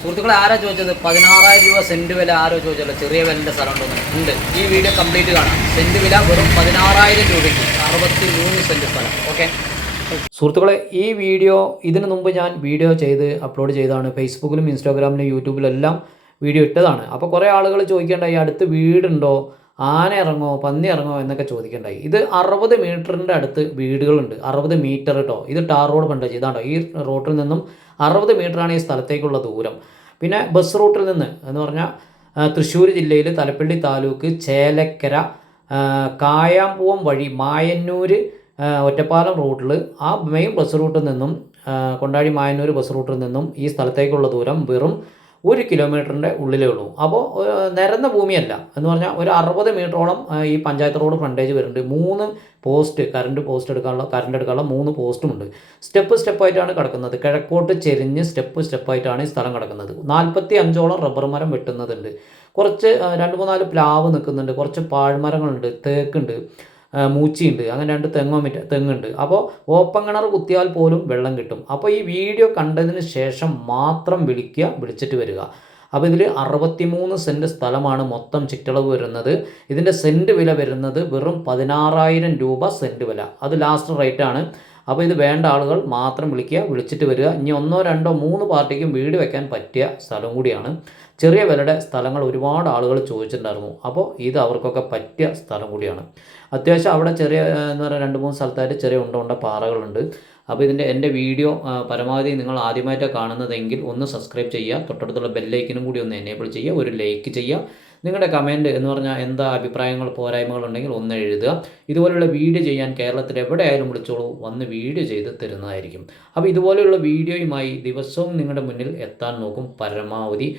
സുഹൃത്തുക്കളെ ആരാ ചോദിച്ചത് 16,000 രൂപ സെൻറ്റ് വില ആരോ ചോദിച്ചല്ലോ, ചെറിയ വിലൻ്റെ സ്ഥലം ഉണ്ടോന്ന് ഉണ്ട്. ഈ വീഡിയോ കംപ്ലീറ്റ് കാണാം. സെൻറ്റ് വില വെറും 16,000 രൂപയ്ക്ക് 63 സെൻറ്റ് സ്ഥലം. ഓക്കെ സുഹൃത്തുക്കളെ, ഈ വീഡിയോ ഇതിനു മുമ്പ് ഞാൻ വീഡിയോ ചെയ്ത് അപ്ലോഡ് ചെയ്തതാണ്. ഫേസ്ബുക്കിലും ഇൻസ്റ്റാഗ്രാമിലും യൂട്യൂബിലും എല്ലാം വീഡിയോ ഇട്ടതാണ്. അപ്പോൾ കുറേ ആളുകൾ ചോദിക്കേണ്ടായി, അടുത്ത് വീടുണ്ടോ, ആന ഇറങ്ങോ, പന്നി ഇറങ്ങോ എന്നൊക്കെ ചോദിക്കേണ്ടായി. ഇത് 60 മീറ്ററിൻ്റെ അടുത്ത് വീടുകളുണ്ട്. 60 മീറ്റർ കേട്ടോ. ഇത് ടാർ റോഡ് ഫണ്ടേജ് ഇതാണോ. ഈ റോഡിൽ നിന്നും 60 മീറ്ററാണ് ഈ സ്ഥലത്തേക്കുള്ള ദൂരം. പിന്നെ ബസ് റൂട്ടിൽ നിന്ന് എന്ന് പറഞ്ഞാൽ തൃശ്ശൂർ ജില്ലയിൽ തലപ്പള്ളി താലൂക്ക് ചേലക്കര കായാമ്പൂവം വഴി മായന്നൂർ ഒറ്റപ്പാലം റൂട്ടിൽ ആ മെയിൻ ബസ് റൂട്ടിൽ നിന്നും കൊണ്ടാടി മായന്നൂർ ബസ് റൂട്ടിൽ നിന്നും ഈ സ്ഥലത്തേക്കുള്ള ദൂരം വെറും 1 കിലോമീറ്ററിൻ്റെ ഉള്ളിലേ ഉള്ളൂ. അപ്പോൾ നിരന്ന ഭൂമിയല്ല എന്ന് പറഞ്ഞാൽ ഒരു 60 മീറ്ററോളം ഈ പഞ്ചായത്ത് റോഡ് ഫ്രണ്ടേജ് വരുന്നുണ്ട്. 3 പോസ്റ്റ് കറണ്ട് എടുക്കാനുള്ള 3 പോസ്റ്റുമുണ്ട്. സ്റ്റെപ്പായിട്ടാണ് കിടക്കുന്നത്. കിഴക്കോട്ട് ചെരിഞ്ഞ് സ്റ്റെപ്പായിട്ടാണ് ഈ സ്ഥലം കിടക്കുന്നത്. 45ഓളം റബ്ബർ മരം വെട്ടുന്നതുണ്ട്. കുറച്ച് 2-3-4 പ്ലാവ് നിൽക്കുന്നുണ്ട്. കുറച്ച് പാഴ്മരങ്ങളുണ്ട്, തേക്കുണ്ട്, മൂച്ചിയുണ്ട്, അങ്ങനെ 2 തെങ്ങുണ്ട്. അപ്പോൾ ഓപ്പൺ കിണർ കുത്തിയാൽ പോലും വെള്ളം കിട്ടും. അപ്പോൾ ഈ വീഡിയോ കണ്ടതിന് ശേഷം മാത്രം വിളിച്ചിട്ട് വരിക. അപ്പോൾ ഇതിൽ 63 സെൻറ്റ് സ്ഥലമാണ് മൊത്തം ചുറ്റളവ് വരുന്നത്. ഇതിൻ്റെ സെൻറ്റ് വില വരുന്നത് വെറും 16,000 രൂപ സെൻറ്റ് വില. അത് ലാസ്റ്റ് റേറ്റാണ്. അപ്പോൾ ഇത് വേണ്ട ആളുകൾ മാത്രം വിളിച്ചിട്ട് വരിക. ഇനി 1, 2, 3 പാർട്ടിക്കും വീട് വെക്കാൻ പറ്റിയ സ്ഥലം കൂടിയാണ്. ചെറിയ വിലയുടെ സ്ഥലങ്ങൾ ഒരുപാട് ആളുകൾ ചോദിച്ചിട്ടുണ്ടായിരുന്നു. അപ്പോൾ ഇത് അവർക്കൊക്കെ പറ്റിയ സ്ഥലം കൂടിയാണ്. അത്യാവശ്യം അവിടെ ചെറിയ എന്ന് പറയുക 2-3 സ്ഥലത്തായിട്ട് ചെറിയ ഉണ്ട പാറകളുണ്ട്. അപ്പോൾ എൻ്റെ വീഡിയോ പരമാവധി നിങ്ങൾ ആദ്യമായിട്ടാണ് കാണുന്നതെങ്കിൽ ഒന്ന് സബ്സ്ക്രൈബ് ചെയ്യുക. തൊട്ടടുത്തുള്ള ബെല്ലൈക്കനും കൂടി ഒന്ന് എനേബിൾ ചെയ്യുക. ഒരു ലൈക്ക് ചെയ്യുക. നിങ്ങളുടെ കമൻറ്റ് എന്ന് പറഞ്ഞാൽ എന്താ അഭിപ്രായങ്ങൾ പോരായ്മകളുണ്ടെങ്കിൽ ഒന്ന് എഴുതുക. ഇതുപോലെയുള്ള വീഡിയോ ചെയ്യാൻ കേരളത്തിൽ എവിടെയായാലും വിളിച്ചോളൂ, വന്ന് വീഡിയോ ചെയ്ത് തരുന്നതായിരിക്കും. അപ്പോൾ ഇതുപോലെയുള്ള വീഡിയോയുമായി ദിവസവും നിങ്ങളുടെ മുന്നിൽ എത്താൻ നോക്കും പരമാവധി.